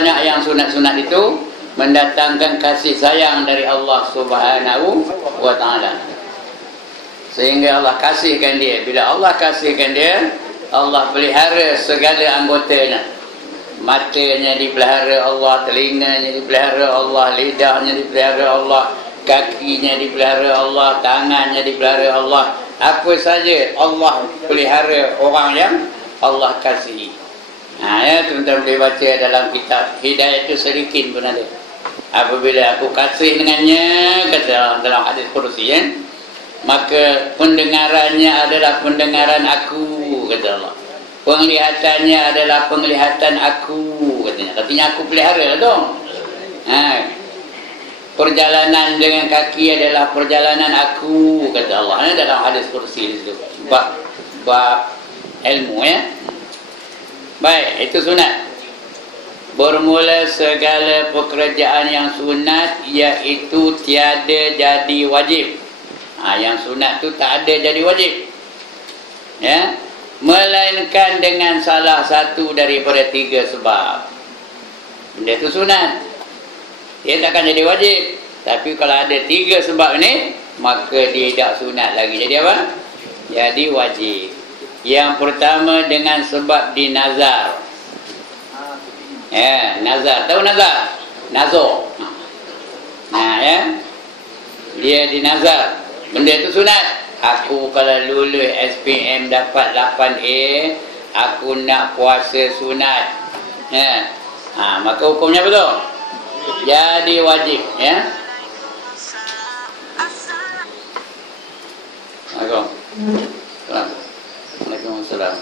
banyak yang sunat-sunat itu mendatangkan kasih sayang dari Allah Subhanahu wa ta'ala. Sehingga Allah kasihkan dia. Bila Allah kasihkan dia, Allah pelihara segala anggotanya. Matanya dipelihara Allah, telinganya dipelihara Allah, lidahnya dipelihara Allah, kakinya dipelihara Allah, tangannya dipelihara Allah. Apa saja Allah pelihara orang yang Allah kasihi. Ya, tuan-tuan boleh baca dalam kitab Hidayatul Salikin pun ada. Apabila aku kasih dengannya, kata dalam hadis kursi, maka pendengarannya adalah pendengaran aku, kata Allah. Penglihatannya adalah penglihatan aku, katanya. Katanya aku pelihara lah dong. Perjalanan dengan kaki adalah perjalanan aku, kata Allah. Dalam hadis kursi itu. Bab ilmu, ya. Baik, itu sunat. Bermula segala pekerjaan yang sunat, iaitu tiada jadi wajib. Yang sunat tu tak ada jadi wajib, ya, melainkan dengan salah satu daripada 3 sebab. Benda tu sunat, dia takkan jadi wajib. Tapi kalau ada 3 sebab ni, maka dia tak sunat lagi. Jadi apa? Jadi wajib. Yang pertama dengan sebab dinazar. Ya, nazar. Tahu nazar? Nazar. Ya, dia dinazar. Benda itu sunat. Aku kalau lulus SPM dapat 8A, aku nak puasa sunat. Ya. Maka hukumnya betul. Jadi wajib, ya. Waalaikumsalam.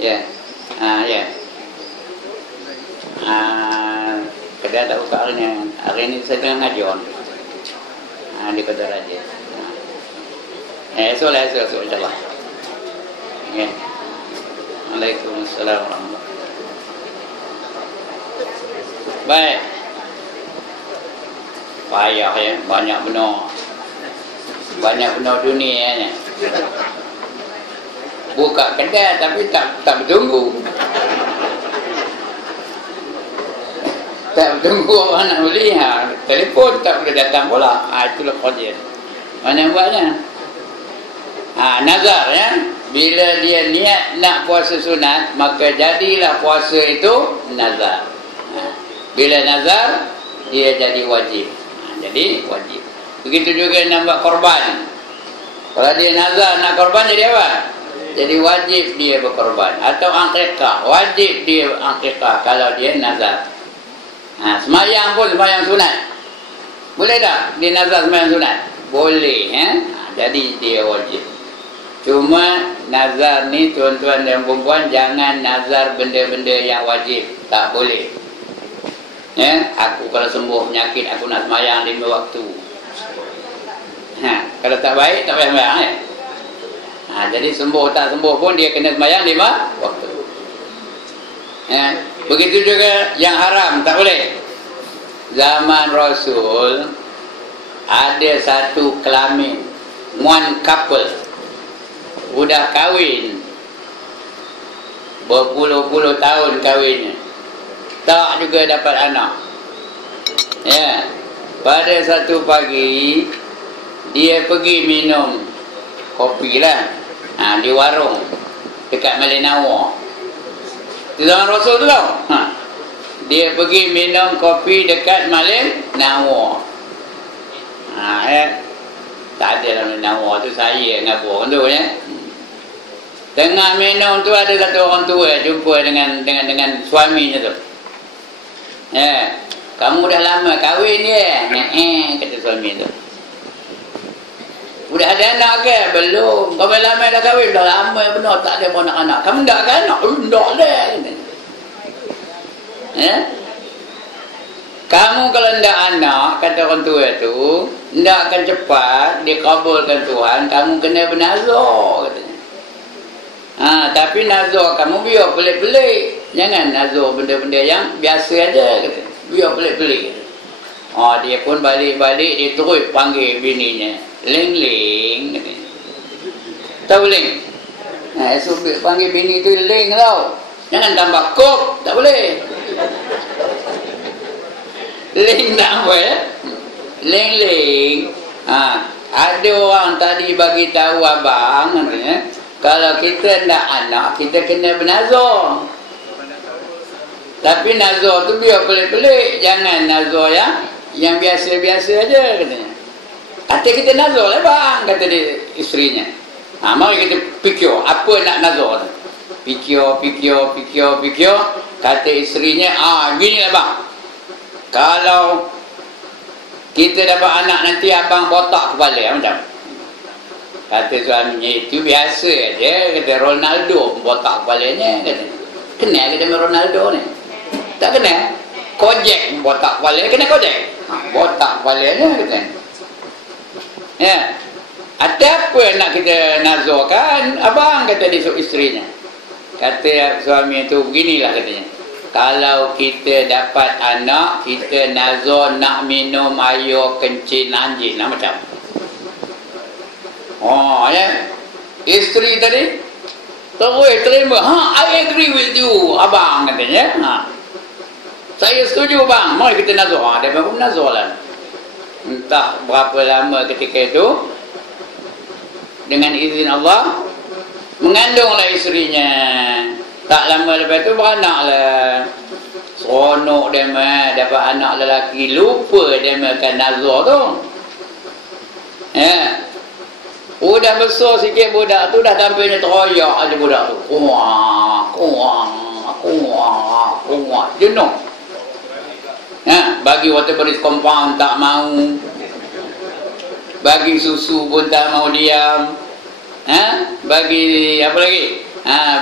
Ya. Ya. Kedai tak buka hari ni. Hari ni saya tengah ngaji on. Di Kota Raja. Esok insyaAllah. Okay. Waalaikumsalam warahmatullahi. Baik. Payah, ya. Banyak benar dunia ni. Buka kedai tapi tak bertunggu. Tak bertunggu orang nak beli. Telefon tak boleh datang pula. Itulah kerja. Mana yang buatnya? Nazar, ya. Bila dia niat nak puasa sunat, maka jadilah puasa itu nazar. Bila nazar, dia jadi wajib. Jadi wajib. Begitu juga nak buat korban. Kalau dia nazar nak korban, jadi apa? Jadi wajib dia berkorban. Atau akikah, wajib dia akikah kalau dia nazar. Semayang pun semayang sunat. Boleh tak dia nazar semayang sunat? Boleh, ya. Jadi dia wajib. Cuma nazar ni tuan-tuan dan perempuan, jangan nazar benda-benda yang wajib. Tak boleh, ya. Aku kalau sembuh penyakit, aku nak semayang 5 waktu. Kalau tak baik, tak payah semayang, ya. Jadi sembuh tak sembuh pun dia kena semayang 5 waktu, ya. Begitu juga yang haram, tak boleh. Zaman Rasul ada satu kelamin, one couple, udah kahwin berpuluh-puluh tahun kahwinnya, tak juga dapat anak, ya. Pada satu pagi dia pergi minum kopi lah, di warung dekat Malinawa. Di zaman Rasul tu tau. Dia pergi minum kopi dekat Malinawa. Tak ada dalam Malinawa tu, saya dengan abang tu, ya. Tengah minum tu ada satu orang tua jumpa dengan suaminya tu. Ya, kamu dah lama kahwin dia? Kata suami tu. Udah ada anak ke? Belum. Kamu lama dah kahwin? Dah lama benar, tak ada anak-anak. Kamu tak ada anak? Tak ada. Ya? Kamu kalau tidak anak, kata orang tua tu, tidak akan cepat dikabulkan Tuhan. Kamu kena bernazar, katanya. Tapi nazar kamu biar pelik-pelik. Jangan nazar benda-benda yang biasa aja, kata. Biar pelik-pelik. Dia pun balik-balik, dia terus panggil bininya. Ling-ling, katanya. Tahu Ling? Esok panggil bini tu Ling tau. Jangan tambah kop, tak boleh. Link tak apa ya? Link. Ada orang tadi bagi tahu abang katanya, kalau kita nak anak, kita kena bernazar. Tapi nazar tu biar pelik-pelik, jangan nazar yang biasa-biasa aja katanya. Kata kita nazar lah bang, kata dia isterinya. Mari kita fikir apa nak nazar. Fikir. Kata isterinya, gini lah bang. Kalau kita dapat anak nanti abang botak kepala macam. Kata suaminya, itu biasa aja. Kata Ronaldo botak kepalanya. Kata, kenal kita dengan Ronaldo ni? Tak kenal. Kojek botak kepala, kena kojek. Botak kepalanya kata. Ya. Ada apa nak kita nazarkan? Abang, kata dia isterinya. Kata suami itu, beginilah katanya. Kalau kita dapat anak, kita nazar nak minum air kencing anjing. Macam. Ya. Isteri tadi terus terima. I agree with you, abang katanya. Saya setuju bang. Mari kita nazar. Dia pun nazar lah. Entah berapa lama ketika itu, dengan izin Allah, mengandunglah isterinya. Tak lama lepas tu beranaklah. Seronok dia dapat anak lelaki. Lupa dia makan nazar tu. Ya. Udah besar sikit budak tu, dah tampilnya teroyak aja budak tu. Kuat. Jenuh. Bagi water beris compound tak mau. Bagi susu pun tak mau diam. Bagi apa lagi?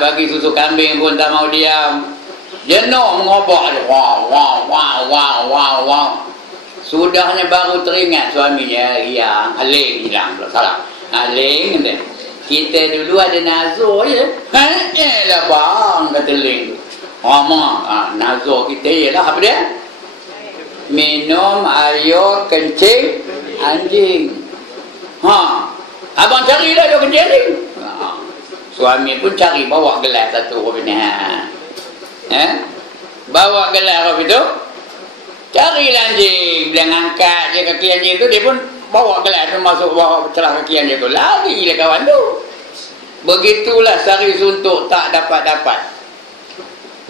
Bagi susu kambing pun tak mau diam. Jenuh mengobak je. Wow. Sudahnya baru teringat suaminya yang Aling hilang pula. Salah. Aling kata, kita dulu ada nazar je. Lah bang, kata Aling tu. Nazar kita ialah apa dia? Minum air kencing anjing. Abang carilah air kencing anjing. Suami pun cari, bawa gelas satu rupanya. Bawa gelas apa itu? Carilah anjing. Dia ngangkat je kaki anjing tu, dia pun bawa gelas tu masuk bawah celah kaki anjing tu. Larilah kawan tu. Begitulah sari suntuk tak dapat-dapat.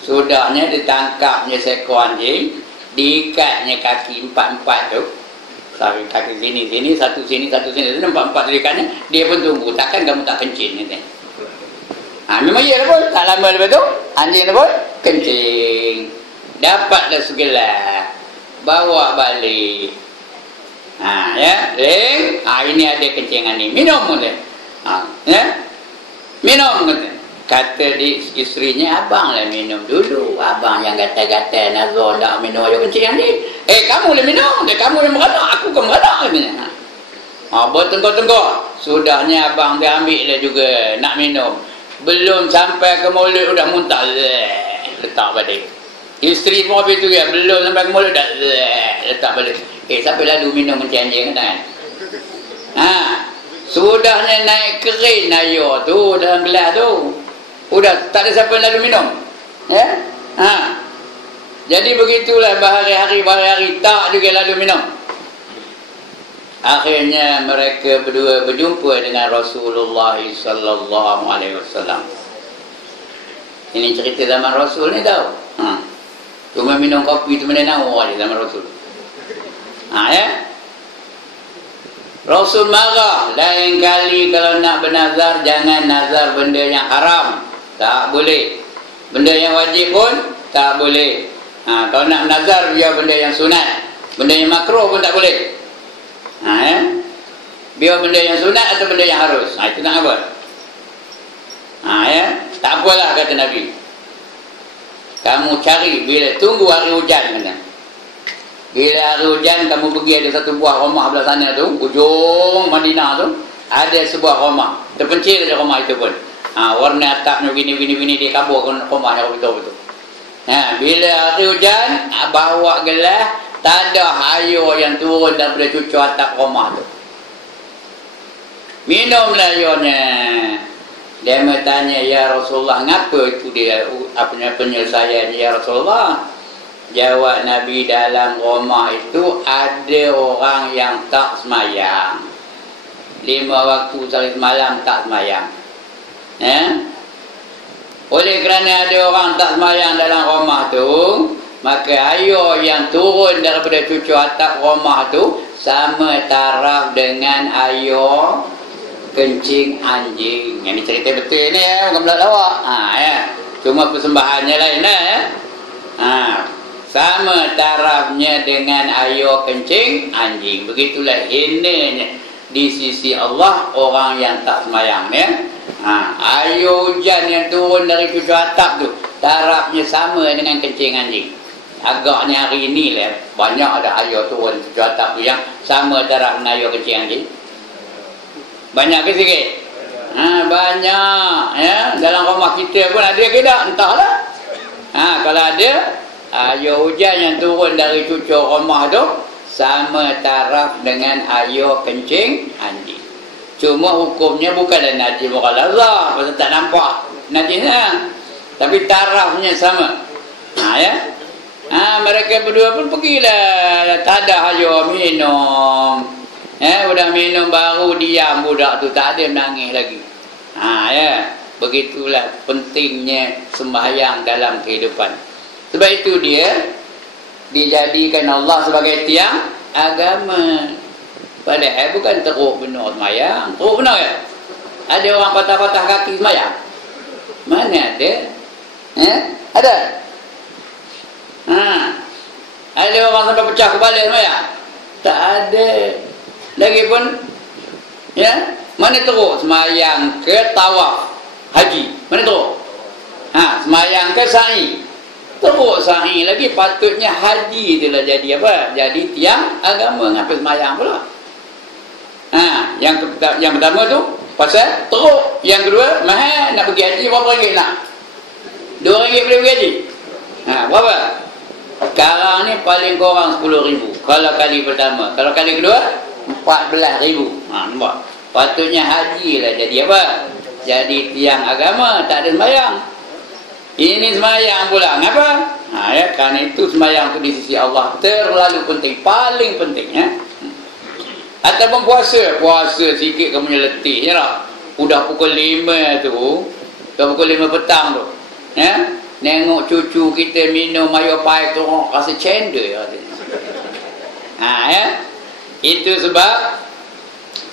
Sudahnya ditangkapnya seekor anjing, diikatnya kaki empat-empat tu. Kaki sini, satu sini, empat-empat diikatnya. Dia pun tunggu, takkan kamu tak kencing ni. Memang iya pun, tak lama lepas tu anjing pun kencing. Dapatlah segelas, bawa balik. Ya, Leng, ini ada kencingan ni, minum boleh. Ya, minum kata di isterinya, abang lah minum dulu. Abang yang gata-gata nazar nak minum air kencing ni. Kamu lah minum, kamu yang beranak, aku kan beranak katanya. Bertengkar-tengkar. Sudahnya abang dia ambil lah juga nak minum. Belum sampai ke mulut dah muntah, letak balik. Isteri pun habis tu ya, belum sampai ke mulut dah letak balik. Siapa lalu minum kencing anjing kan? Sudahnya naik kerin air tu dalam gelas tu, udah tak ada siapa lalu minum. Ya? Jadi begitulah berhari-hari tak juga lalu minum. Akhirnya mereka berdua berjumpa dengan Rasulullah sallallahu alaihi wasallam. Ini cerita zaman Rasul ni tau. Cuma minum kopi tu mana nawa aja zaman Rasul. Ya. Rasul marah, lain kali kalau nak bernazar jangan nazar benda yang haram. Tak boleh. Benda yang wajib pun tak boleh. Kalau nak nazar biar benda yang sunat. Benda yang makruh pun tak boleh. Ya. Biar benda yang sunat atau benda yang harus. Itu nak apa? Ya. Tak apalah kata Nabi. Kamu cari bila tunggu hari hujan kena. Bila hari hujan kamu pergi ada satu buah rumah belah sana tu, ujung Madinah tu, ada sebuah rumah. Terpencil ada rumah itu pun. Warna atapnya begini dia kabur rumahnya betul-betul. Bila hari hujan, bawa gelas, tak ada air yang turun daripada cucur atap rumah tu. Minumlah airnya. Dia bertanya, ya Rasulullah, ngapa itu dia penyelesaiannya ya Rasulullah? Jawab Nabi, dalam rumah itu ada orang yang tak semayang. 5 waktu sehari semalam tak semayang. Oleh kerana ada orang tak semayang dalam rumah tu, maka air yang turun daripada cucu atap rumah tu sama taraf dengan air kencing anjing. Yang ni cerita betul ni bukan belak lawak. Cuma persembahannya lain sama tarafnya dengan air kencing anjing. Begitulah hinanya di sisi Allah orang yang tak semayang ni. Air hujan yang turun dari cucu atap tu tarafnya sama dengan kencing anjing. Agaknya hari ni lah banyak ada air turun cucu atap tu yang sama taraf dengan air kencing anjing. Banyak ke sikit? Banyak ya. Dalam rumah kita pun ada ke tak? Entahlah. Kalau ada air hujan yang turun dari cucu rumah tu sama taraf dengan air kencing anjing. Cuma hukumnya bukanlah najis mughalazah, pasal tak nampak najisnya, tapi tarafnya sama. Ya. Mereka berdua pun pergilah, tak ada air minum. Udah minum baru diam budak tu, tak ada menangis lagi. Ya. Begitulah pentingnya sembahyang dalam kehidupan. Sebab itu dia dijadikan Allah sebagai tiang agama. Padahal bukan teruk benar semayang. Teruk benar ya? Ada orang patah-patah kaki semayang? Mana ada? Ada? Ada orang sampai pecah kepala semayang? Tak ada. Lagipun ya, mana teruk semayang ke tawaf haji? Mana teruk? Semayang ke sa'i? Teruk sa'i lagi. Patutnya haji itulah jadi apa? Jadi tiang agama. Ngapa semayang pula? Yang pertama tu pasal teruk. Yang kedua, mahal nak pergi haji. Berapa ringgit nak? RM2 boleh pergi haji? Berapa? Sekarang ni paling kurang 10,000 kalau kali pertama. Kalau kali kedua 14,000. Nampak? Patutnya haji lah jadi apa? Jadi tiang agama. Tak ada sembahyang. Ini sembahyang pula. Ngapa? Ya, kerana itu sembahyang tu di sisi Allah terlalu penting. Paling penting ya. Ataupun puasa sikit kamu punya letih je lah. Udah pukul 5 tu, dah pukul 5 petang tu ya, nengok cucu kita minum air paip tu, rasa cendol ya. Itu sebab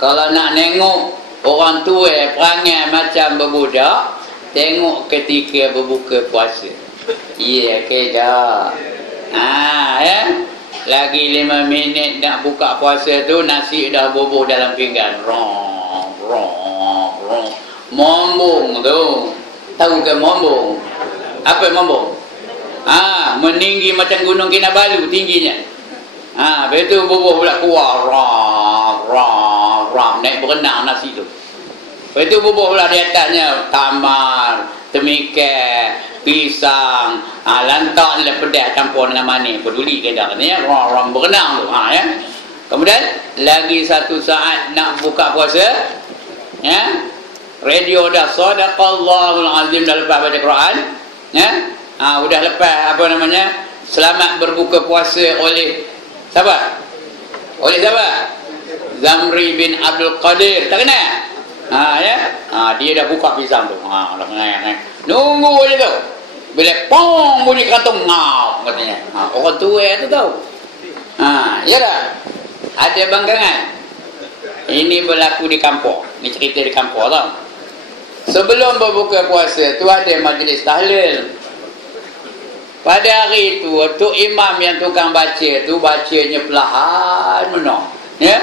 kalau nak nengok orang tua perangai macam berbudak, tengok ketika berbuka puasa. Okey dah. Ya. Lagi 5 minit nak buka puasa tu, nasi dah bubuh dalam pinggan. Rong. Mombong tu. Tahu ke mombong? Apa mombong? Meninggi macam gunung Kinabalu tingginya. Lepas tu bubuh pula keluar. Rong. Naik berenang nasi tu. Lepas tu bubuh pula di atasnya tamar, temikir, pisang, lantak ni lah pedas campur dengan manis. Peduli ke dah ni ya, orang berenang tu ya. Kemudian lagi 1 saat nak buka puasa ya. Radio dah sadaqallahul azim, dah lepas baca Quran ya. Udah lepas apa namanya, selamat berbuka puasa oleh siapa? Oleh siapa? Zamri bin Abdul Qadir. Tak kenal? Ya. Dia dah buka pisang tu. Dah kenal. Nunggu je tu. Bila pong bunyi kantung ngau katanya. Orang tua tu tahu. Ya dah. Ada bangkangan. Ini berlaku di kampung. Ni cerita di kampung tau. Sebelum berbuka puasa tu ada majlis tahlil. Pada hari itu, tu imam yang tukang baca tu bacanya perlahan menang. Ya?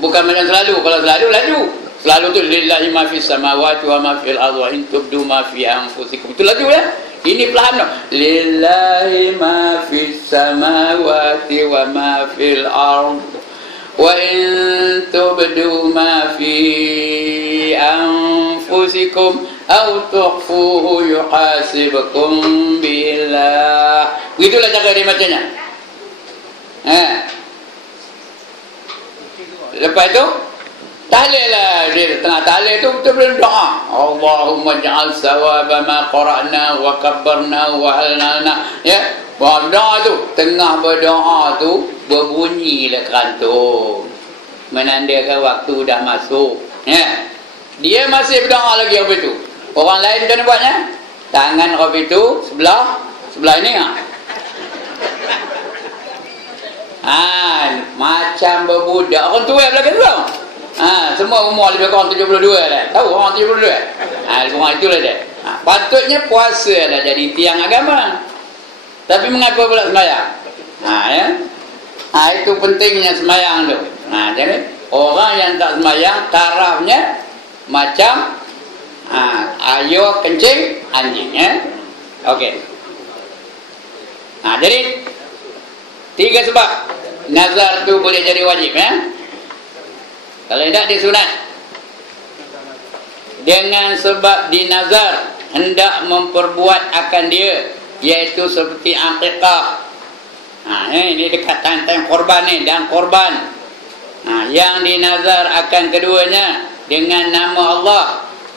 Bukan macam selalu. Kalau selalu laju. Selalu tu lillahi ma fis samawati wa ma fil ardi wa in tubdu ma fi anfusikum. Itu laju ya. Ini perlahan no. Lillahi ma fis samawati wa ma fil ardi wa in tubdu ma fi anfusikum aw tukhfuhu yuhasibkum billah. Begitulah cara dia bacanya. Lepas tu tahlil lah. Dia tengah tahlil tu betul-betul doa. Allahumma ja'al sawaba ma qara'na wa kabbarna wa halnalna. Ya. Berdoa tu, tengah berdoa tu berbunyilah kerantung, menandakan waktu dah masuk. Ya. Dia masih berdoa lagi Rabi tu. Orang lain macam mana buatnya? Tangan Rabi tu sebelah ini macam berbudak. Orang tua belakang tu. Semua umur lebih kurang 72 dah. Tahu orang 72? Orang itulah dia. Patutnya puasa dah jadi tiang agama. Tapi mengapa pula sembahyang? Ya. Itu pentingnya sembahyang tu. Jadi orang yang tak sembahyang tarafnya macam ayo kencing anjing, ya. Okey. Jadi 3 sebab nazar tu boleh jadi wajib, ya. Kalau tidak dia sunat. Dengan sebab dinazar hendak memperbuat akan dia, iaitu seperti akikah. Ini dekat time korban ni, dan korban. Yang dinazar akan keduanya dengan nama Allah.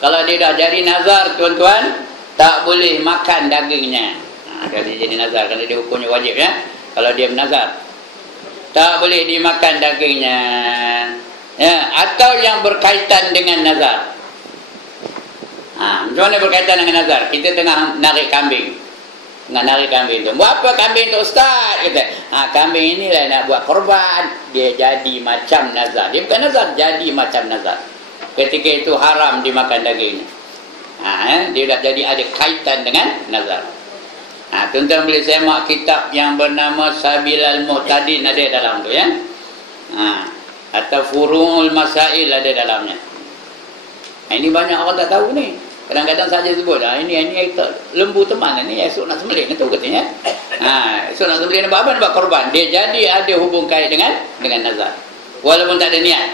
Kalau dia dah jadi nazar, tuan-tuan, tak boleh makan dagingnya. Kalau dia jadi nazar, kalau dia hukumnya wajib, ya. Kalau dia menazar, tak boleh dimakan dagingnya, ya. Atau yang berkaitan dengan nazar. Macam mana berkaitan dengan nazar? Kita tengah narik kambing. Narik kambing tu. Buat apa kambing tu, Ustaz? Kata, kambing inilah nak buat korban. Dia jadi macam nazar. Dia bukan nazar, jadi macam nazar. Ketika itu haram dimakan dagingnya. Dia dah jadi ada kaitan dengan nazar. Tuan-tuan boleh semak kitab yang bernama Sabilal Muhtadin, ada dalam tu, ya. Atau Furu'ul Masail ada dalamnya. Ini banyak orang tak tahu ni. Kadang-kadang saja sebut, ini lembu teman ni, esok nak sembelih itu katanya. Esok nak sembelih nak buat apa? Nak buat korban. Dia jadi ada hubung kait dengan nazar. Walaupun tak ada niat.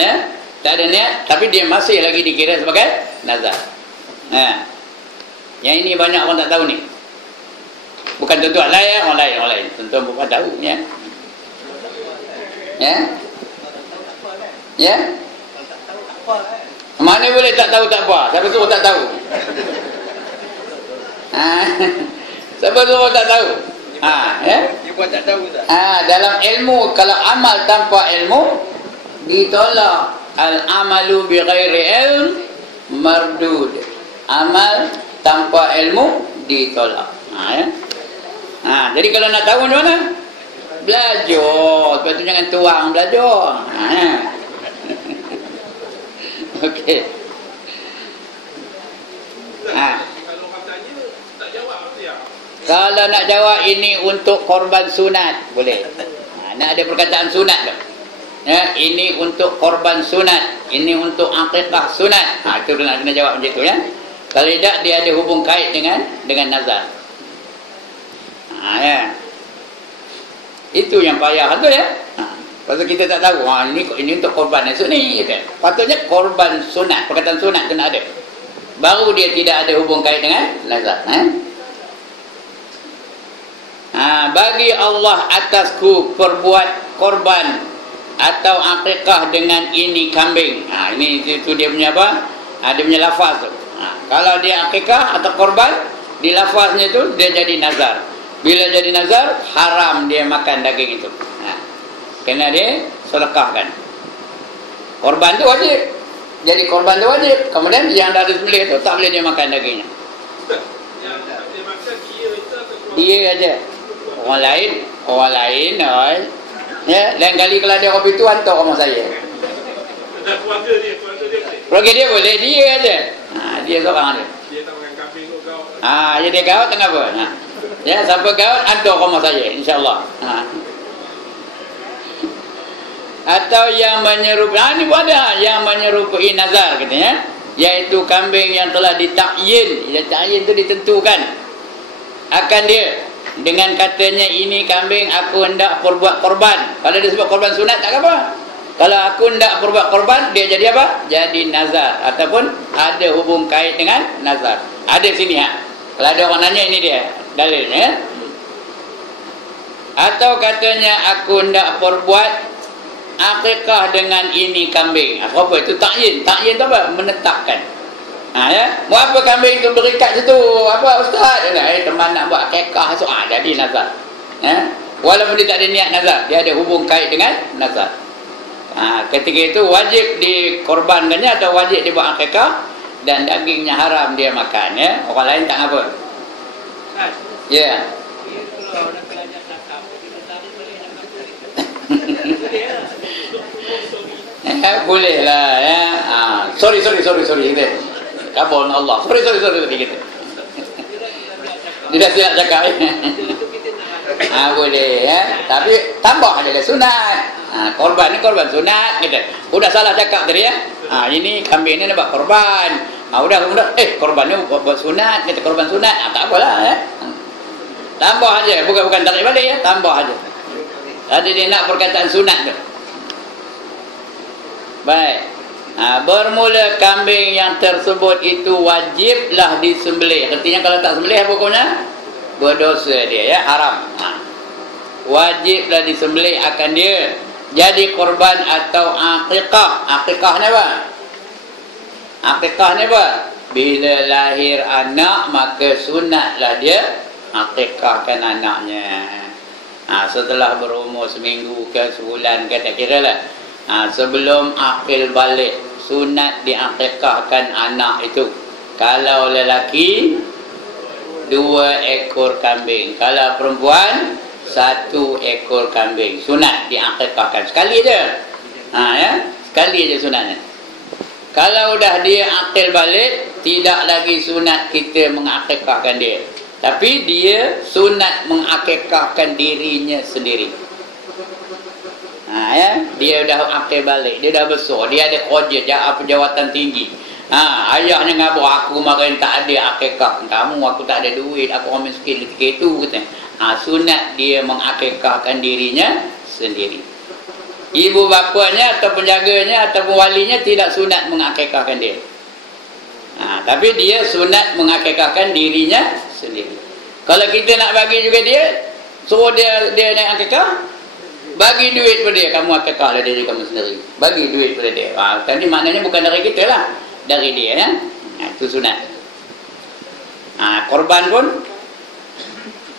Ya. Tak ada niat, tapi dia masih lagi dikira sebagai nazar. Yang ini banyak orang tak tahu ni. Bukan tuan-tuan lah, ya, orang lain. Tuan-tuan bukan tahu, ya. Ya. Mana boleh tak tahu tak apa? Siapa suruh tak tahu? Siapa suruh tak tahu? Ya. Dia buat tak tahu tak? Dalam ilmu, kalau amal tanpa ilmu ditolak. Al-amalu bi ghairi ilm mardud. Amal tanpa ilmu ditolak. Ya. Jadi kalau nak tahu macam mana? Belajar. Lepas tu jangan tuang belajar. Okey. Kalau katanya tak jawab apa dia? Kalau nak jawab ini untuk korban sunat, boleh. Nak ada perkataan sunat tu. Ya, ini untuk korban sunat, ini untuk akikah sunat. Itu nak kena jawab macam tu, ya. Kalau tidak, dia ada hubung kait dengan nazar. Ya. Itu yang payah tu, ya. Pasal kita tak tahu, ini untuk korban esok ni, gitu. Patutnya korban sunat, perkataan sunat kena ada. Baru dia tidak ada hubung kait dengan nazar. Bagi Allah atasku perbuat korban atau akikah dengan ini kambing. Ini itu dia punya apa? Dia punya lafaz tu. Kalau dia akikah atau korban, di lafaznya itu dia jadi nazar. Bila jadi nazar, haram dia makan daging itu. Kena dia sedekahkan. Korban tu wajib. Jadi korban tu wajib. Kemudian yang dah disembelih tu tak boleh dia makan dagingnya. Yang tak boleh makan dia itu atau keluarga? Dia aja. Orang lain, ya, lain kali kalau ada kopi tu hantar rumah saya. Keluarga dia boleh. Keluarga dia boleh, dia aja. Dia seorang ada. Dia tak makan kambing kot gaut. Jadi gaut tengah apa? Ya, siapa gaut hantar rumah saya, insya-Allah. Atau yang menyerupai, ini ada yang menyerupai nazar katanya, iaitu kambing yang telah ditakyin. Takyin itu ditentukan akan dia dengan katanya, ini kambing aku hendak perbuat korban. Kalau dia sebut korban sunat tak apa. Kalau aku hendak perbuat korban, dia jadi apa? Jadi nazar, ataupun ada hubung kait dengan nazar. Ada sini, Kalau ada orang nanya, ini dia dalilnya. Atau katanya aku hendak perbuat akikah dengan ini kambing. Apa itu takyin? Takyin itu apa? Menetapkan. Ya, buat apa kambing tu berikat situ? Apa ustaz? Teman nak buat akikah esok. Jadi nazar. Ya. Walaupun dia tak ada niat nazar, dia ada hubung kait dengan nazar. Ketika itu wajib dikorbankannya atau wajib dibuat akikah, dan dagingnya haram dia makan, ya. Orang lain tak apa. Ya. Boleh lah, ya. Sorry kita. Kabul Allah. Sorry kita. Dia dah siap cakap. Boleh, ya. Tapi tambah aja lah sunat. Korban ni korban sunat kita. Udah salah cakap tadi, ya. Ini kambing ni nak buat korban. Udah korban ni buat sunat, kita korban sunat. Tak apalah, ya. Tambah aja, bukan tarik balik, ya. Tambah aja. Tadi dia nak perkataan sunat tu. Baik. Bermula kambing yang tersebut itu wajiblah disembelih. Artinya kalau tak sembelih apa hukumnya? Berdosa dia, ya, haram. Wajiblah disembelih akan dia jadi korban atau akikah. Akikah ni apa? Akikah ni apa? Bila lahir anak maka sunatlah dia akikahkan anaknya. Setelah berumur seminggu ke sebulan ke, tak kira lah. Sebelum akil balik, sunat diakikahkan anak itu. Kalau lelaki 2 ekor kambing, kalau perempuan 1 ekor kambing, sunat diakikahkan sekali je. Ya, sekali je sunatnya. Kalau dah dia akil balik, tidak lagi sunat kita mengakikahkan dia, tapi dia sunat mengakikahkan dirinya sendiri. Ya, dia dah akil balik, dia dah besar, dia ada kerja, jawatan tinggi. Ayahnya ngabuk, aku makin tak ada akikah kamu, aku tak ada duit, aku orang miskin ketika itu, kata. Sunat dia mengakikahkan dirinya sendiri. Ibu bapanya atau penjaganya atau walinya tidak sunat mengakikahkan dia. Tapi dia sunat mengakikahkan dirinya sendiri. Kalau kita nak bagi juga dia, suruh dia naik akikah, bagi duit pada dia, kamu akikah lah diri kamu sendiri, bagi duit pada dia. Tadi maknanya bukan dari kita lah, dari dia, ya. Itu sunat. Korban pun,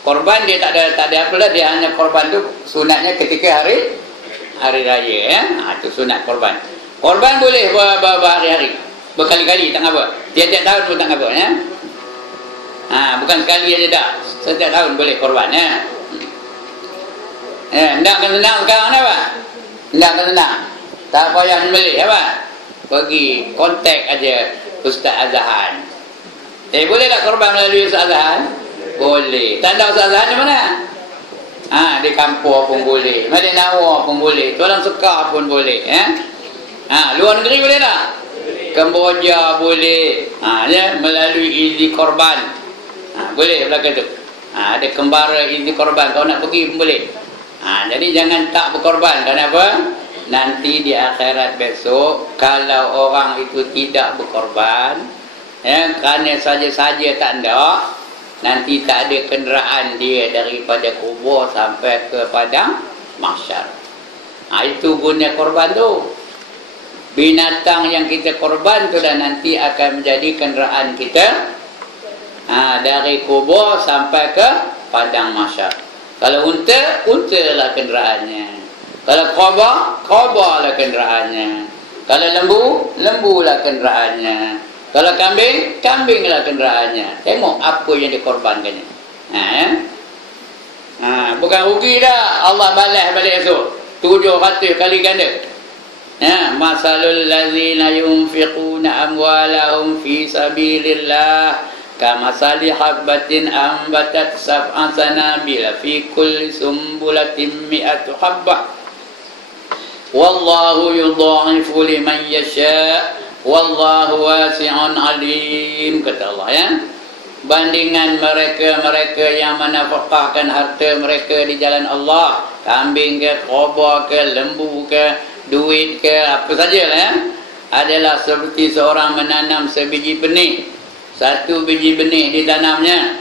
korban dia tak ada apa lah, dia hanya korban tu sunatnya ketika hari raya, ya. Itu sunat korban. Korban boleh berhari-hari, berkali-kali, tak apa. Tiap-tiap tahun pun tak apa, ya. Bukan sekali aja dah, setiap tahun boleh korban, ya. Hendakkan senang sekarang ni, Pak. Hendakkan senang, tak payah membeli, apa. Pergi kontak aja Ustaz Azhan. Boleh tak korban melalui Ustaz Azhan? Boleh. Tak ada Ustaz Azhan di mana? Di kampung pun boleh, Madinah Nawar pun boleh, Tuan Sekar pun boleh, ya. Luar negeri boleh tak? Kemboja boleh, ya, melalui izi korban. Boleh belakang tu. Ada kembara izi korban, kau nak pergi pun boleh. Jadi jangan tak berkorban. Kenapa? Nanti di akhirat besok, kalau orang itu tidak berkorban, ya, kerana saja-saja tak ada, nanti tak ada kenderaan dia daripada kubur sampai ke padang mahsyar. Itu guna korban tu. Binatang yang kita korban tu dah nanti akan menjadi kenderaan kita, dari kubur sampai ke padang mahsyar. Kalau unta lah kenderaannya. Kalau khabar lah kenderaannya. Kalau lembu lah kenderaannya. Kalau kambing lah kenderaannya. Tengok apa yang dikorbankannya. Bukan rugi dah, Allah balas balik esok 700 kali ganda. Masalul ladzina yunfiquna amwalahum fi sabilillah kamasali habbatin ambatat sab'a sanabila fi kulli sumbulatin mi'atu habbah wallahu yudha'ifu liman yasha' wallahu wasi'un alim, kata Allah, ya. Bandingan mereka yang menafkahkan harta mereka di jalan Allah, kambing ke, kobra ke, lembu ke, duit ke, apa sajalah, ya, adalah seperti seorang menanam sebiji benih. 1 biji benih ditanamnya,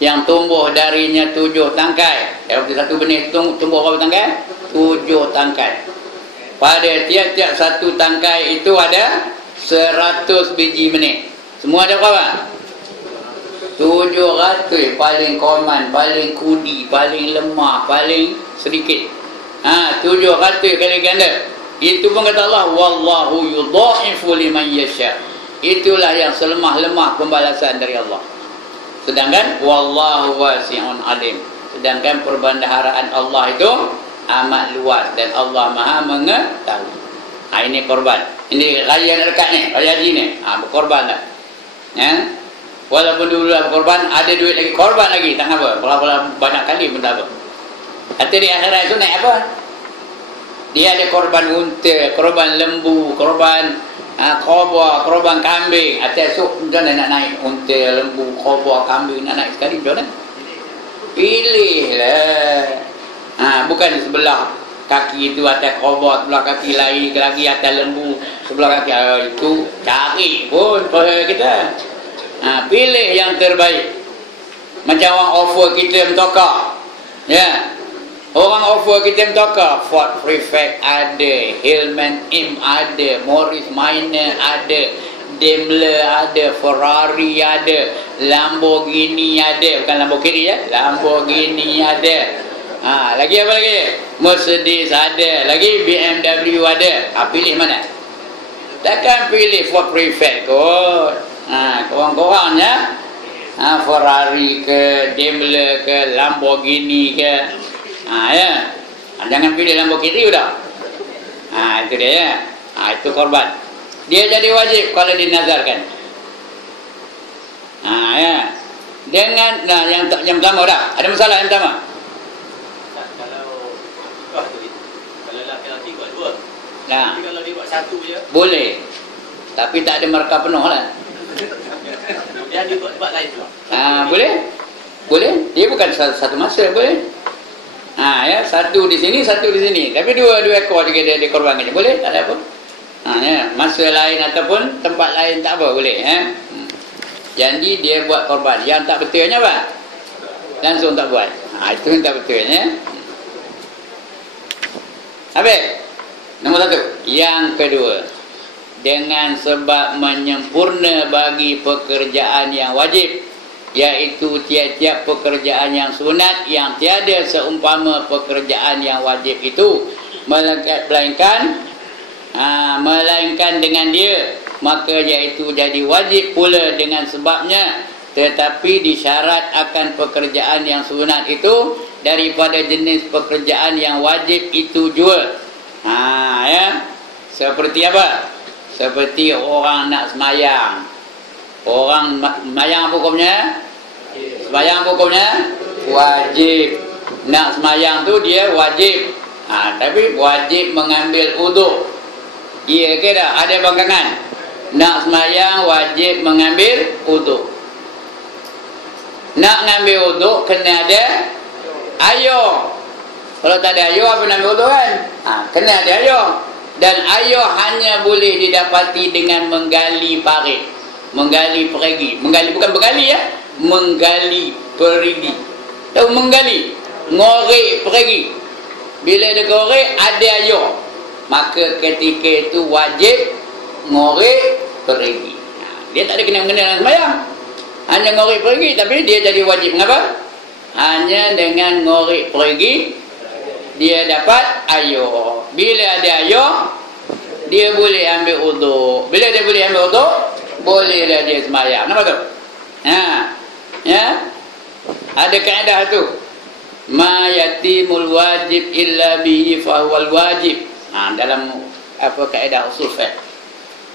yang tumbuh darinya 7 tangkai. Seperti 1 benih tumbuh berapa tangkai? 7 tangkai. Pada tiap-tiap 1 tangkai itu ada 100 biji benih. Semua ada berapa? 700. Paling koman, paling kudi, paling lemah, paling sedikit. 700 kali ganda. Itu pun kata Allah, wallahu yudha'ifu liman yasha. Itulah yang selemah-lemah pembalasan dari Allah. Sedangkan wallahu wasi'un alim. Sedangkan perbendaharaan Allah itu amat luas dan Allah Maha mengetahui. Ini korban. Ini raya dekat ni, raya haji ni. Berkorban lah. Ya. Walaupun dulu berkorban, ada duit lagi, korban lagi, tak apa. Berapa banyak kali pun tak apa. Kata di akhirat itu naik apa? Dia ada korban unta, korban lembu, korban kobra, korban kambing. Atas esok macam mana nak naik unta, lembu, kobra, kambing, nak naik sekali macam mana? Pilihlah. Bukan sebelah kaki itu atas kobra, sebelah kaki lain lagi atas lembu, sebelah kaki itu cari pun pahala kita. Pilih yang terbaik. Macam orang offer kita mentokak. Ya. Orang offer kita mentokak. Ford Prefect ada, Hillman Imp ada, Morris Minor ada, Daimler ada, Ferrari ada, Lamborghini ada. Bukan Lamborghini ya, Lamborghini ada. Lagi apa lagi? Mercedes ada, lagi BMW ada. Pilih mana? Takkan pilih Ford Prefect kot. Korang-korangnya Ferrari ke, Daimler ke, Lamborghini ke. Ya. Jangan pilih Lamborghini sudah. Itu dia ya. Itu korban. Dia jadi wajib kalau dinazarkan. Ya. Dengan yang pertama dah. Ada masalah yang pertama? Kalau laki-laki buat dua. Tapi kalau dia buat satu je, boleh. Tapi tak ada markah penuh lah. dia buat lain tu. Boleh. Boleh. Dia bukan satu masa boleh. Ya, satu di sini, satu di sini. Tapi dua ekor juga dia dikorbankan. Boleh? Tak ada apa. Ya, masa lain ataupun tempat lain tak apa, boleh. Janji dia buat korban. Yang tak betulnya apa? Langsung tak buat. Itu yang tak betulnya. Habis. Nombor satu. Yang kedua, dengan sebab menyempurna bagi pekerjaan yang wajib, iaitu tiap-tiap pekerjaan yang sunat yang tiada seumpama pekerjaan yang wajib itu, melainkan dengan dia, maka iaitu jadi wajib pula dengan sebabnya, tetapi disyarat akan pekerjaan yang sunat itu daripada jenis pekerjaan yang wajib itu jua. Ya. Seperti apa? Seperti orang nak semayang. Orang semayang apa hukumnya? Semayang apa hukumnya? Wajib. Nak semayang tu dia wajib. Tapi wajib mengambil uduk. Iya ke tak? Ada bangkangan. Nak semayang wajib mengambil uduk. Nak mengambil uduk kena ada air. Kalau tak ada air, apa nak ambil uduk kan? Kena ada air. Dan air hanya boleh didapati dengan menggali parit. Menggali perigi. Menggali bukan bergali ya. Menggali perigi. Tahu menggali? Ngorek perigi. Bila dia ngorek ada air, maka ketika itu wajib ngorek perigi. Dia tak ada kena-mengena dengan sembahyang. Hanya ngorek perigi, tapi dia jadi wajib. Mengapa? Hanya dengan ngorek perigi dia dapat air. Bila ada air, dia boleh ambil uduk. Bila dia boleh ambil uduk, bolehlah dia sembahyang. Nampak tu? Ya. Ada kaedah tu. Ma yatimul wajib illa bihi fa huwal wajib. Dalam apa kaedah usul fiqh.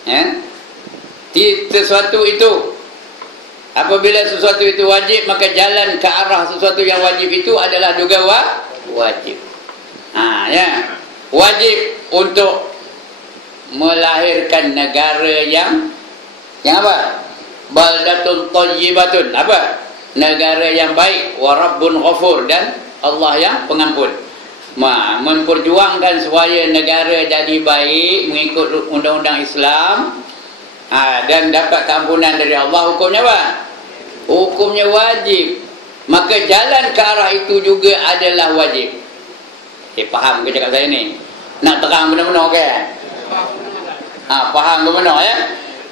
Ya. Sesuatu itu, apabila sesuatu itu wajib, maka jalan ke arah sesuatu yang wajib itu adalah juga wajib. Ya. Wajib untuk melahirkan negara yang apa? Baldatun thayyibatun. Apa? Negara yang baik, wa rabbun ghafur, dan Allah yang pengampun. Memperjuangkan supaya negara jadi baik mengikut undang-undang Islam, dan dapat keampunan dari Allah. Hukumnya apa? Hukumnya wajib. Maka jalan ke arah itu juga adalah wajib. Faham ke cakap saya ni? Nak terang benar-benar kan? Faham benar-benar ya?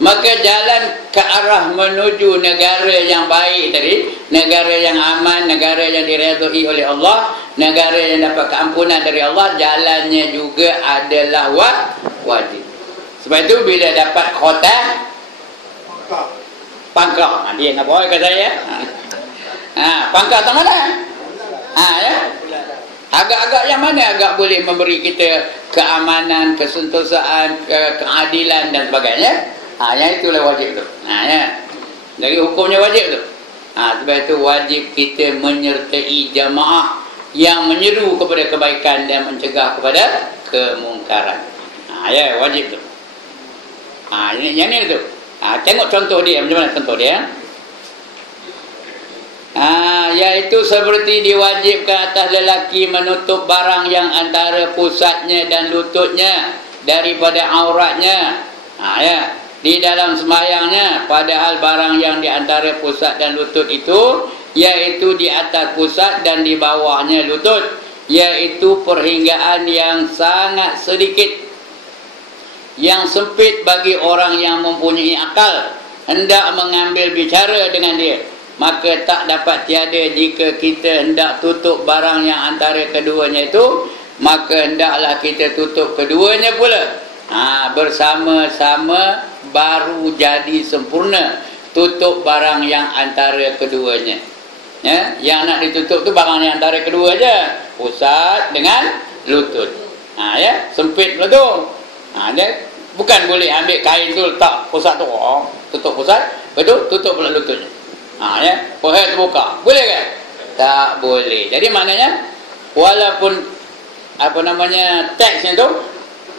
Maka jalan ke arah menuju negara yang baik tadi, negara yang aman, negara yang diridhai oleh Allah, negara yang dapat keampunan dari Allah, jalannya juga adalah wajib. Sebab itu bila dapat khotbah pangkal, dia nak bawa ke saya. Pangkal tak mana? Ya. Agak-agak yang mana agak boleh memberi kita keamanan, kesentosaan, keadilan dan sebagainya. Yang itulah wajib tu. Ya. Dari hukumnya wajib tu. Sebab itu wajib kita menyertai jamaah yang menyeru kepada kebaikan dan mencegah kepada kemungkaran. Ya, wajib tu. Yang ni tu. Tengok contoh dia, macam mana contoh dia? Iaitu seperti diwajibkan atas lelaki menutup barang yang antara pusatnya dan lututnya daripada auratnya. Ya. Di dalam sembahyangnya, padahal barang yang di antara pusat dan lutut itu iaitu di atas pusat dan di bawahnya lutut, iaitu perhinggaan yang sangat sedikit, yang sempit bagi orang yang mempunyai akal hendak mengambil bicara dengan dia. Maka tak dapat tiada jika kita hendak tutup barang yang antara keduanya itu, maka hendaklah kita tutup keduanya pula. Bersama-sama baru jadi sempurna tutup barang yang antara keduanya. Ya, yang nak ditutup tu barang yang antara kedua aja, pusat dengan lutut. Ya, sempit pula tu. Dia bukan boleh ambil kain tu letak pusat tu, tutup pusat, betul, tutup pula lututnya. Ya, pohon terbuka. Boleh kan? Tak boleh. Jadi maknanya walaupun teksnya tu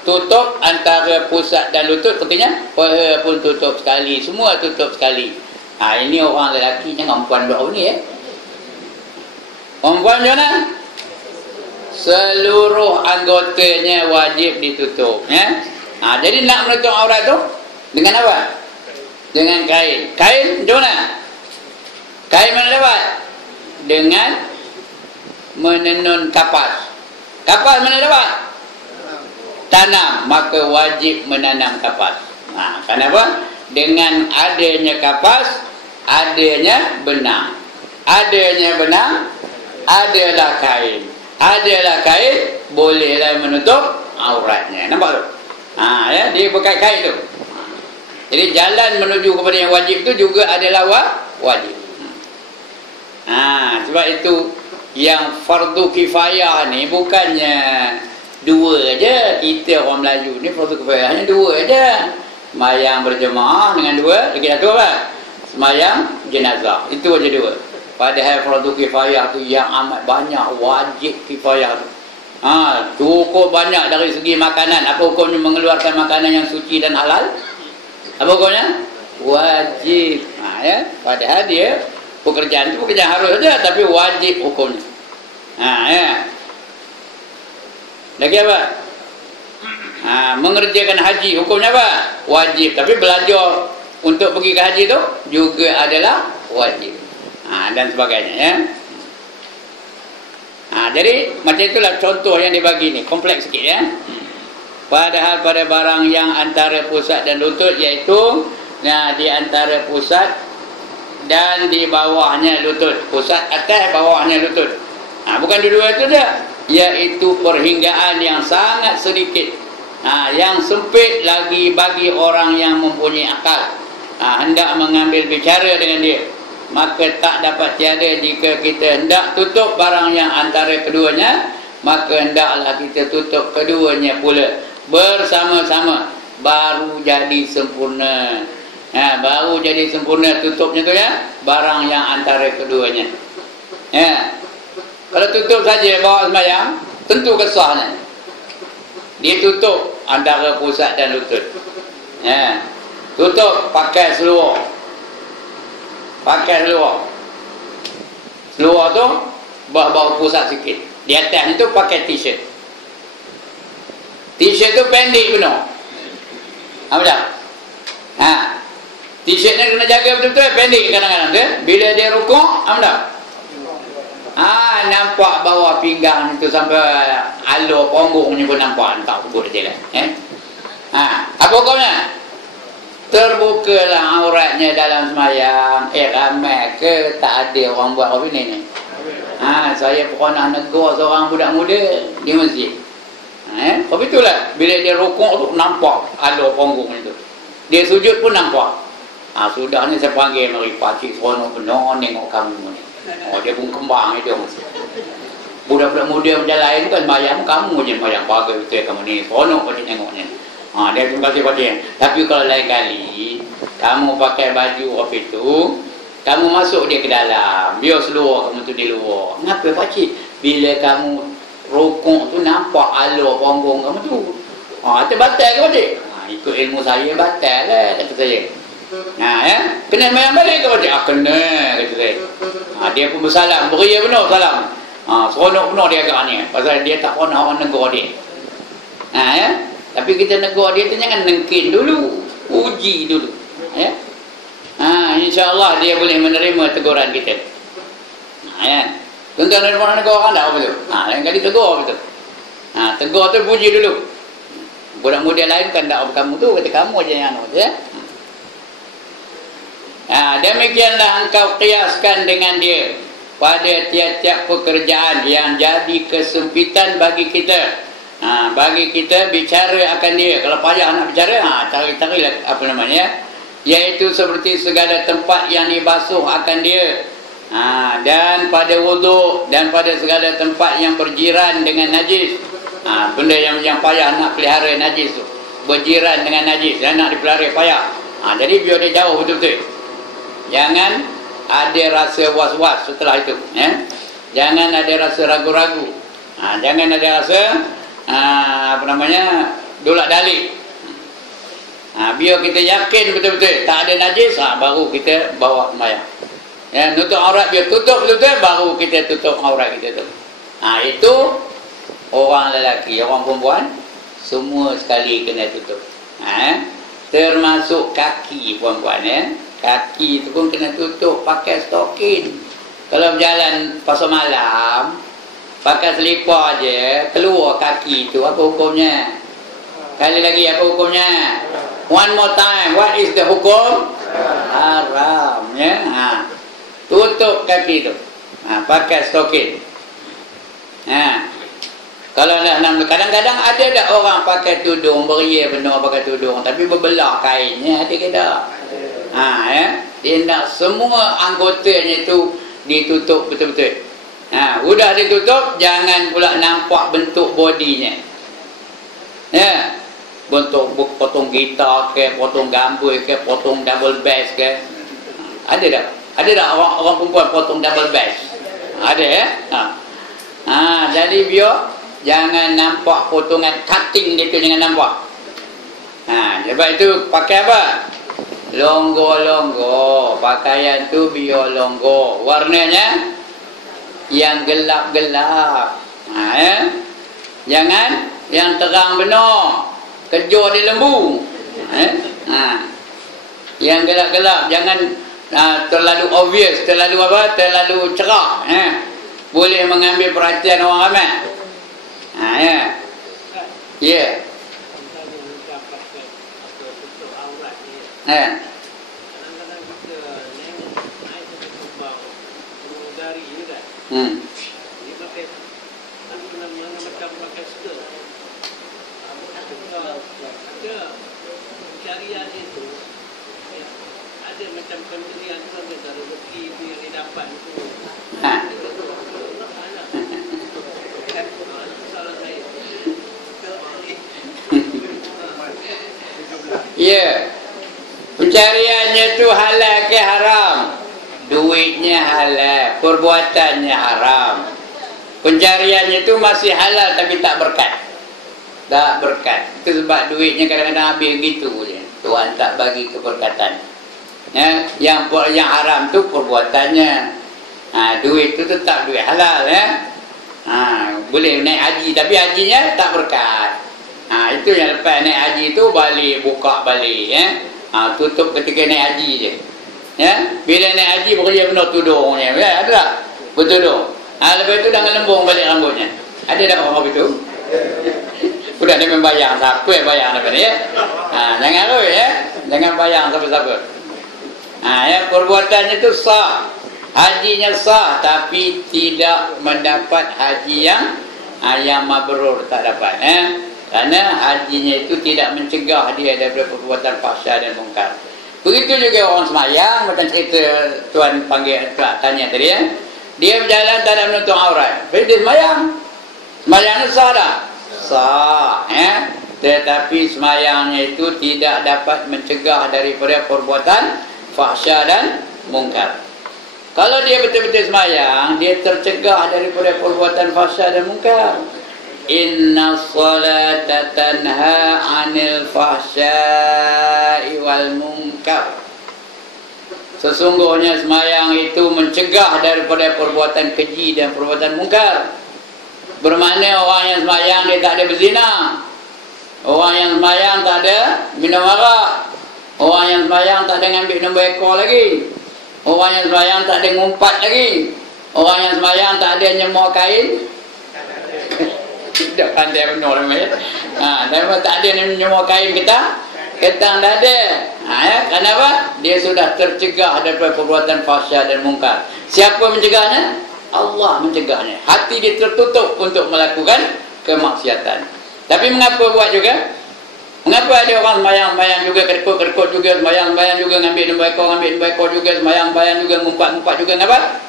tutup antara pusat dan lutut, artinya pohon pun tutup sekali, semua tutup sekali. Ini orang lelaki, jangan perempuan buat ni Perempuan macam mana? Seluruh anggotanya wajib ditutup. Jadi nak menutup aurat tu dengan apa? Dengan kain. Kain macam mana? Kain mana dapat? Dengan menenun kapas. Kapas mana dapat? Tanam. Maka wajib menanam kapas. Kenapa? Dengan adanya kapas, adanya benang. Adanya benang, adalah kain. Adalah kain, bolehlah menutup auratnya. Nampak tu? Ya, dia berkait kain tu. Jadi jalan menuju kepada yang wajib tu juga adalah wajib. Sebab itu yang fardu kifayah ni bukannya dua aja. Kita orang Melayu ni fardu kifayahnya dua aja. Sembahyang berjemaah dengan dua, lagi satu apa? Sembahyang jenazah. Itu aja dua. Padahal fardu kifayah tu yang amat banyak, wajib kifayah tu. Cukup banyak dari segi makanan. Apa hukumnya mengeluarkan makanan yang suci dan halal? Apa hukumnya? Wajib. Ya, padahal dia pekerjaan itu pekerjaan harus saja, tapi wajib hukumnya. Ya. Lagi apa? Mengerjakan haji hukumnya apa? Wajib. Tapi belajar untuk pergi ke haji itu juga adalah wajib. Dan sebagainya, ya. Jadi macam itulah contoh yang dibagi ni, kompleks sikit, ya. Padahal pada barang yang antara pusat dan lutut, iaitu di antara pusat dan di bawahnya lutut. Pusat atas, bawahnya lutut. Bukan dua-dua itu saja, iaitu perhinggaan yang sangat sedikit, yang sempit lagi bagi orang yang mempunyai akal, hendak mengambil bicara dengan dia. Maka tak dapat tiada jika kita hendak tutup barang yang antara keduanya, maka hendaklah kita tutup keduanya pula bersama-sama, baru jadi sempurna. Baru jadi sempurna tutupnya tu, ya, barang yang antara keduanya. Ya. Kalau tutup saja bawa sembahyang, tentu kesahnya. Dia tutup antara pusat dan lutut. Ya. Tutup pakai seluar. Pakai seluar. Seluar tu bawah pusat sikit. Di atas itu pakai t-shirt. T-shirt tu pendek penuh. Apa dah? T-shirt ni kena jaga betul-betul, pendek kadang-kadang tu. Bila dia rukuk, apa dah? Nampak bawah pinggang itu sampai alur punggungnya pun nampak. Tak kubur je lah. Apa hukumnya? terbukalah auratnya dalam semayang. Ramai ke tak ada orang buat apa ni? Saya pernah negur seorang budak muda di masjid. Tapi itulah bila dia rukuk tu nampak alur punggung itu. Dia sujud pun nampak. Sudah ni saya panggil mari pakcik seronok benar tengok kamu ni. Dia pun kembang dia mesti. Budak-budak muda macam lain kan bayang kamu je bayang bagus betul kamu ni. Seronok pakcik tengoknya. Dia terima kasih pakcik. Tapi kalau lain kali kamu pakai baju apa itu, kamu masuk dia ke dalam, biar seluar kamu tu di luar. Kenapa pakcik? Bila kamu rukuk tu nampak alur punggung kamu tu. Terbatal ke pakcik? Ikut ilmu saya batal lah kata saya. Kena sembahyang balik ke pakcik? Kena kata saya. Dia pun bersalam, beria benar salam. Seronok benar dia agak ni. Pasal dia tak pernah orang negur dia. Tapi kita negur dia tu jangan nengkin dulu. Uji dulu. InsyaAllah dia boleh menerima teguran kita. Tuan-tuan dari mana negur orang tak apa tu? Lain kali tegur betul. Tegur tu puji dulu. Budak muda lain kan tak apa kamu tu, kata kamu je yang anu je. Demikianlah engkau kiaskan dengan dia pada tiap-tiap pekerjaan yang jadi kesempitan bagi kita. Bagi kita bicara akan dia. Kalau payah nak bicara, cari-carilah apa namanya, iaitu seperti segala tempat yang dibasuh akan dia. Dan pada wuduk dan pada segala tempat yang berjiran dengan najis. Benda yang payah nak pelihara najis tu, berjiran dengan najis dan nak dipelihara payah. Jadi biar dia jauh betul-betul. Jangan ada rasa was-was setelah itu. Jangan ada rasa ragu-ragu. Jangan ada rasa dolak dalik. Biar kita yakin betul-betul tak ada najis, baru kita bawa sembahyang. Nutup aurat biar tutup betul-betul, baru kita tutup aurat kita tu. Itu orang lelaki, orang perempuan semua sekali kena tutup. Termasuk kaki perempuan. Kaki tu pun kena tutup pakai stokin. Kalau berjalan pasal malam pakai selipar je, keluar kaki tu, apa hukumnya? Kali lagi, apa hukumnya? One more time, what is the hukum? Haram. Tutup kaki tu, pakai stokin. Kalau kadang-kadang ada tak orang pakai tudung, beria benar pakai tudung, tapi berbelah kainnya, ada ke tak? Dia nak semua anggotanya tu ditutup betul-betul. Udah ditutup, jangan pula nampak bentuk bodinya. Bentuk potong gitar ke, potong gambut ke, potong double bass ke. Ada tak? Ada tak orang perempuan potong double bass? Ada jadi biar jangan nampak potongan cutting dia tu, jangan nampak. Sebab itu pakai apa? Longgo-longgo. Pakaian tu biar longgo. Warnanya yang gelap-gelap. Jangan yang terang benar, kejor di lembu. Yang gelap-gelap, jangan terlalu obvious, terlalu cerah. Boleh mengambil perhatian orang ramai. Pencarian itu ada macam kementerian tu ada rezeki yang didapat itu. Pencariannya tu halal ke haram? Duitnya halal, perbuatannya haram. Pencariannya tu masih halal tapi tak berkat. Tak berkat. Itu sebab duitnya kadang-kadang habis gitu je. Tuhan tak bagi keberkatan. Yang haram tu perbuatannya. Duit tu tetap duit halal. Boleh naik haji tapi hajinya tak berkat. Itu yang lepas naik haji tu balik, buka balik. Tutup ketika naik haji je. Bila naik haji bekerja benar tudungnya. Ada tak? Bertudung. Lepas itu jangan lembung balik rambutnya. Ada tak orang itu? Sudah dia membayar. Siapa yang bayar apa ni? Jangan lu Jangan bayang siapa-siapa. Ya, perbuatannya itu sah. Hajinya sah, tapi tidak mendapat haji yang mabrur, tak dapat. Karena hajinya itu tidak mencegah dia daripada perbuatan fahsya dan mungkar. Begitu juga orang semayang, macam cerita tuan tanya tadi ya. Dia berjalan tak ada menutup aurat. Jadi dia semayang. Semayangnya sah tak? Sah. Tetapi semayangnya itu tidak dapat mencegah daripada perbuatan fahsya dan mungkar. Kalau dia betul-betul semayang, dia tercegah daripada perbuatan fahsya dan mungkar. Inna salata tanha 'anil fahsya'i wal munkar. Sesungguhnya semayang itu mencegah daripada perbuatan keji dan perbuatan mungkar. Bermakna orang yang semayang dia tak ada berzina. Orang yang semayang tak ada minum arak. Orang yang semayang tak ada ngambil nombor ekor lagi. Orang yang semayang tak ada ngumpat lagi. Orang yang semayang tak ada nyemur kain. Tidak pandai benar namanya. Tapi tak ada nyemur kain kita. Ketang tak ada. Kenapa? Dia sudah tercegah daripada perbuatan fahsya dan mungkar. Siapa mencegahnya? Allah mencegahnya. Hati dia tertutup untuk melakukan kemaksiatan. Tapi mengapa buat juga? Mengapa ada orang semayang-semayang juga, kerikut-kerikut juga, semayang-semayang juga, ngambil nombor ekor juga, semayang-semayang juga, ngumpat-ngumpat juga, kenapa?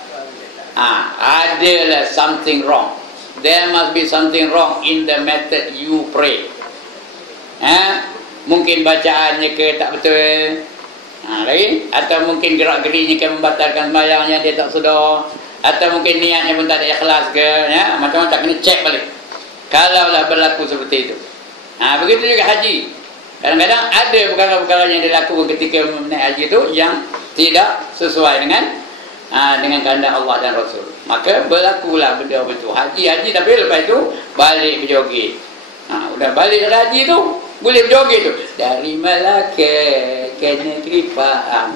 Adalah something wrong. There must be something wrong in the method you pray. Mungkin bacaannya ke tak betul. Lagi? Atau mungkin gerak-gerinya ke membatalkan semayangnya, dia tak sedar. Atau mungkin niatnya pun tak ada ikhlas ke. Macam-macam kena cek balik. Kalaulah berlaku seperti itu. Begitu juga haji. Kadang-kadang ada perkara-perkara yang dilakukan ketika menaik haji itu yang tidak sesuai dengan kehendak Allah dan Rasul. Maka berlakulah benda itu. Haji tapi lepas itu balik berjoget. Udah balik dari haji itu boleh berjoget tu. Dari Melaka ke negeri Pahang,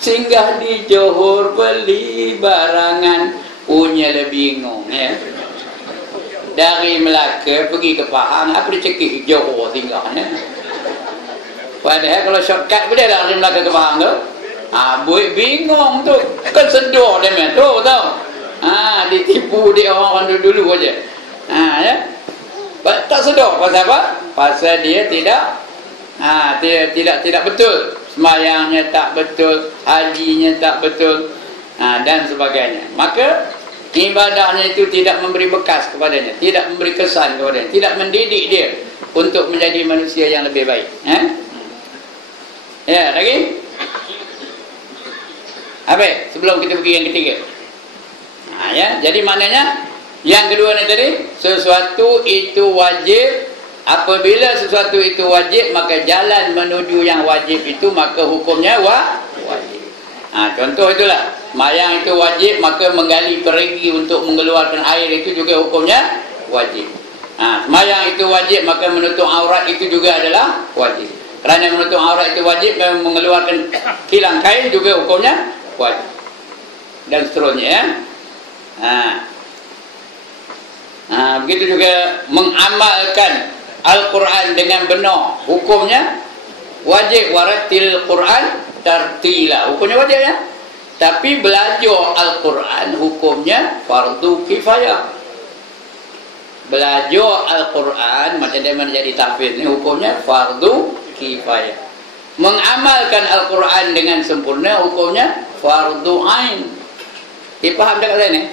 singgah di Johor beli barangan, punya lebih bingung ya. Dari Melaka pergi ke Pahang, apa dia cekik Johor tinggalnya. Padahal kalau shortcut boleh tak dari Melaka ke Pahang tu? Buat bingung tu. Kan sedar dia main tu tau. Ditipu dia orang dulu aja. Ya. Tak sedar pasal apa? Pasal dia tidak tidak betul. Semayangnya tak betul, hajinya tak betul, dan sebagainya. Maka ibadahnya itu tidak memberi bekas kepadanya, tidak memberi kesan kepadanya, tidak mendidik dia untuk menjadi manusia yang lebih baik. Ya, lagi? Apa? Sebelum kita pergi yang ketiga. Ya, jadi maknanya yang kedua ni tadi, sesuatu itu wajib. Apabila sesuatu itu wajib, maka jalan menuju yang wajib itu, maka hukumnya wajib. Contoh itulah, mayang itu wajib, maka menggali perigi untuk mengeluarkan air itu juga hukumnya wajib. Mayang itu wajib, maka menutup aurat itu juga adalah wajib. Kerana menutup aurat itu wajib, mengeluarkan kilang kain juga hukumnya wajib. Dan seterusnya ya. Begitu juga mengamalkan Al-Quran dengan benar, hukumnya wajib. Warattil Quran tartila, hukumnya wajib ya. Tapi belajar Al-Quran hukumnya fardu kifayah. Belajar Al-Quran macam mana jadi tahfiz ni, hukumnya fardu kifayah. Mengamalkan Al-Quran dengan sempurna hukumnya fardu ain. Faham tak kat saya ni?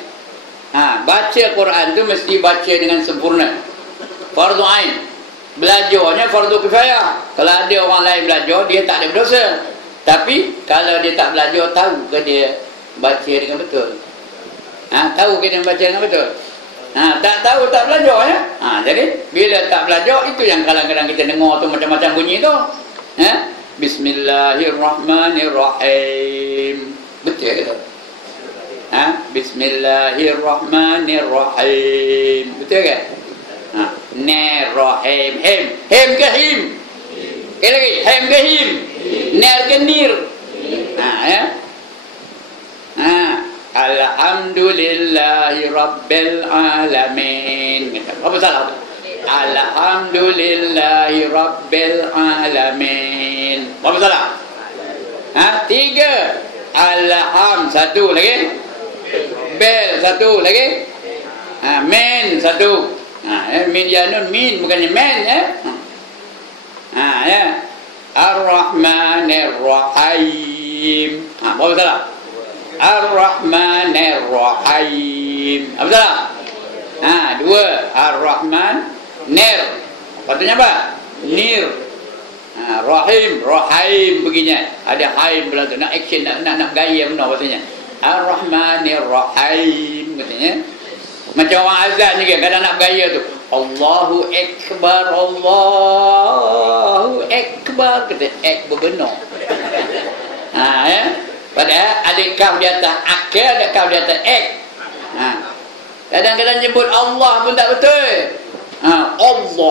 Baca Quran tu mesti baca dengan sempurna, fardu ain. Belajarnya fardu kifayah. Kalau ada orang lain belajar, dia tak ada berdosa. Tapi kalau dia tak belajar, tahu ke dia baca dengan betul? Tahu ke dia baca dengan betul? Tak tahu, tak belajar ya. Jadi bila tak belajar, itu yang kadang-kadang kita dengar tu macam-macam bunyi tu. Bismillahirrahmanirrahim. Betul ke tu? Bismillahirrahmanirrahim. Betul ke? Nerrahim. Hem ke him? Sekali lagi, hem ke him? Ner ke nir? Ya. Alhamdulillahi Rabbil Alamin. Apa salah? Alhamdulillahi Rabbil Alamin. Berapa salah? Ha? 3. Alham. 1 lagi. Bel. 1 lagi. Ha, min. 1. Ha, min ya nun min bukannya men ya. Ha ya. Ar-Rahmanir Rahim. Ha, berapa salah? Ar-Rahmanir Rahim. Apa salah? Ha, 2. Ar-Rahman Nir. Patutnya apa? Nir. Ha, Rahim, Rahim begini. Ada haim belah tu. Nak action, nak gaya benar katanya. Ar-Rahmanir Rahim katanya. Macam orang azan juga kadang nak gaya tu. Allahu Akbar, Allahu Akbar kata berbenar. Ha ya. Padahal ada kaf di atas akal, ada kaf di atas ek. Ha. Kadang-kadang nyebut Allah pun tak betul. Ha, Allah